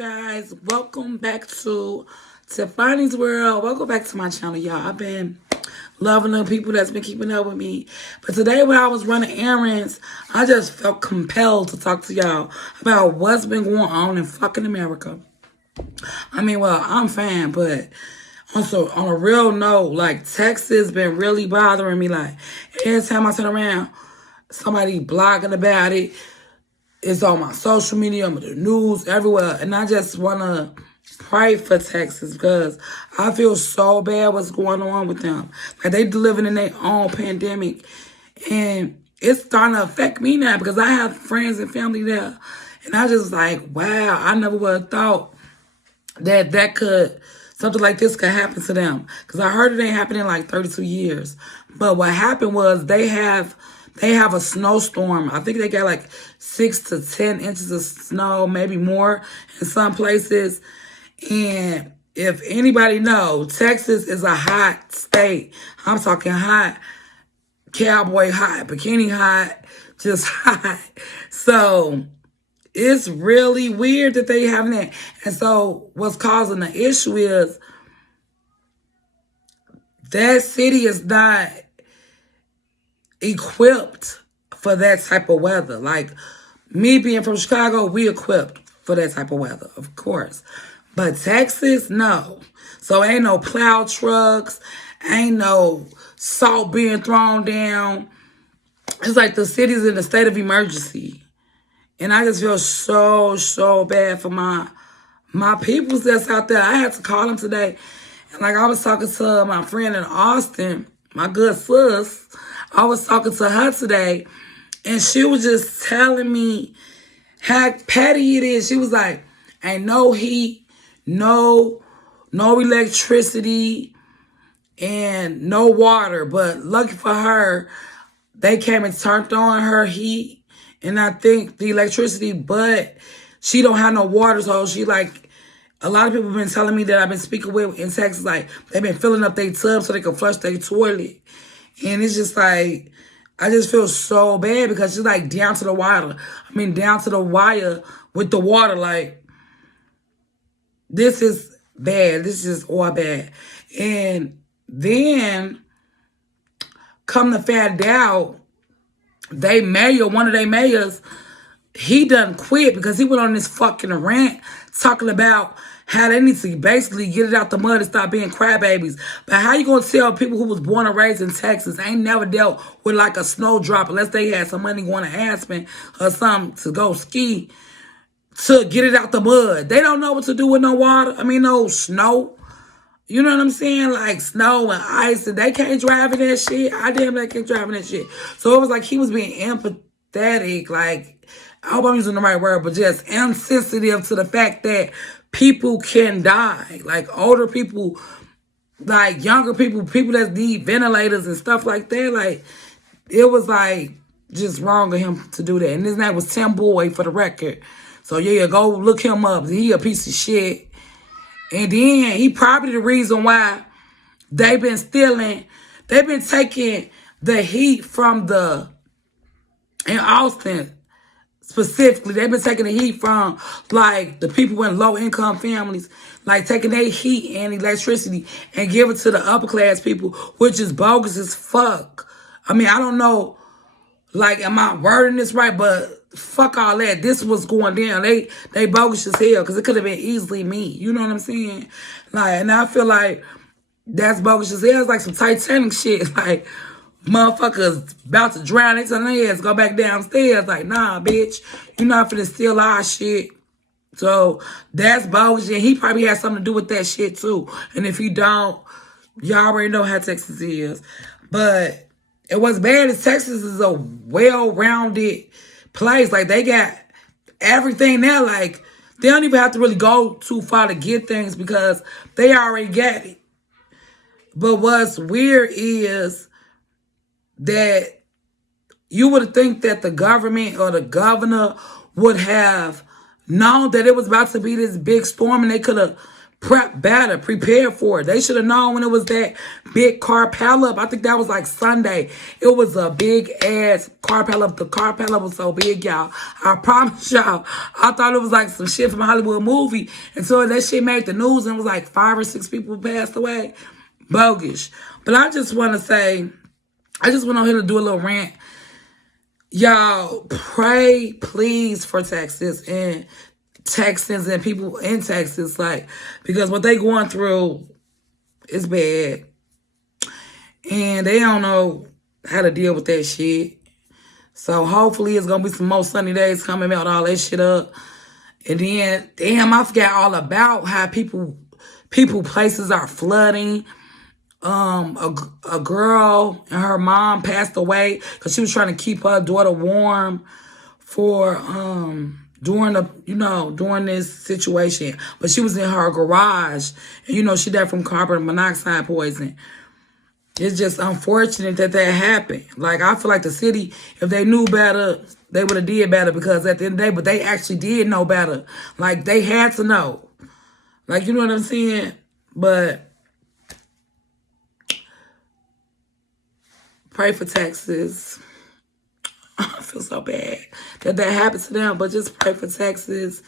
guys? Welcome back to Tiffany's World. Welcome back to my channel, y'all. I've been loving the people that's been keeping up with me. But today when I was running errands, I just felt compelled to talk to y'all about what's been going on in fucking America. I'm fan, but also on a real note, like Texas been really bothering me. Like every time I turn around, somebody blogging about it. It's on my social media, on the news, everywhere. And I just want to pray for Texas because I feel so bad what's going on with them. Like they living in their own pandemic. And it's starting to affect me now because I have friends and family there. And I just like, wow, I never would have thought that something like this could happen to them. Because I heard it ain't happening in like 32 years. But what happened was they have a snowstorm. I think they got like 6 to 10 inches of snow, maybe more in some places. And if anybody knows, Texas is a hot state. I'm talking hot, cowboy hot, bikini hot, just hot. So it's really weird that they having that. And so what's causing the issue is that city is not equipped for that type of weather. Like me being from Chicago, we equipped for that type of weather, of course. But Texas, no. So ain't no plow trucks, ain't no salt being thrown down. It's like the city's in a state of emergency. And I just feel so bad for my peoples that's out there. I had to call them today. And like I was talking to my friend in Austin, my good sis. I was talking to her today, and she was just telling me how petty it is. She was like, ain't no heat, no electricity, and no water. But lucky for her, they came and turned on her heat, and I think the electricity, but she don't have no water, so she like, a lot of people have been telling me that I've been speaking with in Texas, like, they've been filling up their tub so they can flush their toilet. And it's just like, I just feel so bad because she's like down to the wire. Down to the wire with the water. Like, this is bad. This is all bad. And then, come to find out, one of their mayors, he done quit because he went on this fucking rant talking about how they need to basically get it out the mud and stop being crybabies. But how you gonna tell people who was born and raised in Texas ain't never dealt with like a snowdrop unless they had some money going to Aspen or something to go ski to get it out the mud? They don't know what to do with no water. No snow. You know what I'm saying? Like snow and ice, and they can't drive in that shit. I damn they can't drive in that shit. So it was like he was being empathetic, like, I hope I'm using the right word, but just insensitive to the fact that people can die. Like older people, like younger people that need ventilators and stuff like that. Like, it was like just wrong of him to do that. And his name was Tim Boyd, for the record. So yeah, go look him up. He a piece of shit. And then he probably the reason why they've been taking the heat from in Austin specifically. They've been taking the heat from like the people in low income families, like taking their heat and electricity and give it to the upper class people, which is bogus as fuck. I don't know, like, am I wording this right? But fuck all that. This was going down. They bogus as hell because it could have been easily me. You know what I'm saying? Like, and I feel like that's bogus as hell. It's like some Titanic shit. Like, motherfuckers about to drown. They tell their ass go back downstairs. Like, nah, bitch. You're not finna steal our shit. So that's bogus. And he probably has something to do with that shit too. And if you don't, y'all already know how Texas is. But and what's bad is Texas is a well-rounded place. Like, they got everything there. Like, they don't even have to really go too far to get things because they already got it. But what's weird is that you would think that the government or the governor would have known that it was about to be this big storm and they could have prep better, prepare for it. They should have known when it was that big car pileup. I think that was like Sunday. It was a big ass car pileup. The car pileup was so big, y'all. I promise y'all, I thought it was like some shit from a Hollywood movie until that shit made the news and it was like 5 or 6 people passed away. Bogus. But I just want to say, I just went on here to do a little rant. Y'all, pray, please, for Texas and Texans and people in Texas, like, because what they going through is bad. And they don't know how to deal with that shit. So hopefully it's going to be some more sunny days coming, melt all that shit up. And then, damn, I forgot all about how places are flooding. A girl and her mom passed away because she was trying to keep her daughter warm for during this situation. But she was in her garage and she died from carbon monoxide poisoning. It's just unfortunate that happened. Like, I feel like the city, if they knew better, they would have did better, because at the end of the day, but they actually did know better. Like, they had to know. Like, you know what I'm saying? But pray for Texas. I feel so bad that happened to them, but just pray for Texas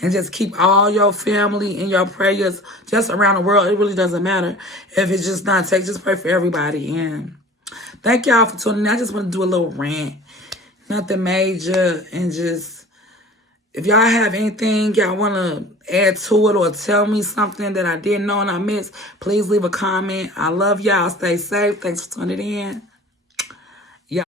and just keep all your family in your prayers just around the world. It really doesn't matter if it's just not Texas. Just pray for everybody. And thank y'all for tuning in. I just want to do a little rant. Nothing major. And just, if y'all have anything y'all want to add to it or tell me something that I didn't know and I missed, please leave a comment. I love y'all. Stay safe. Thanks for tuning in.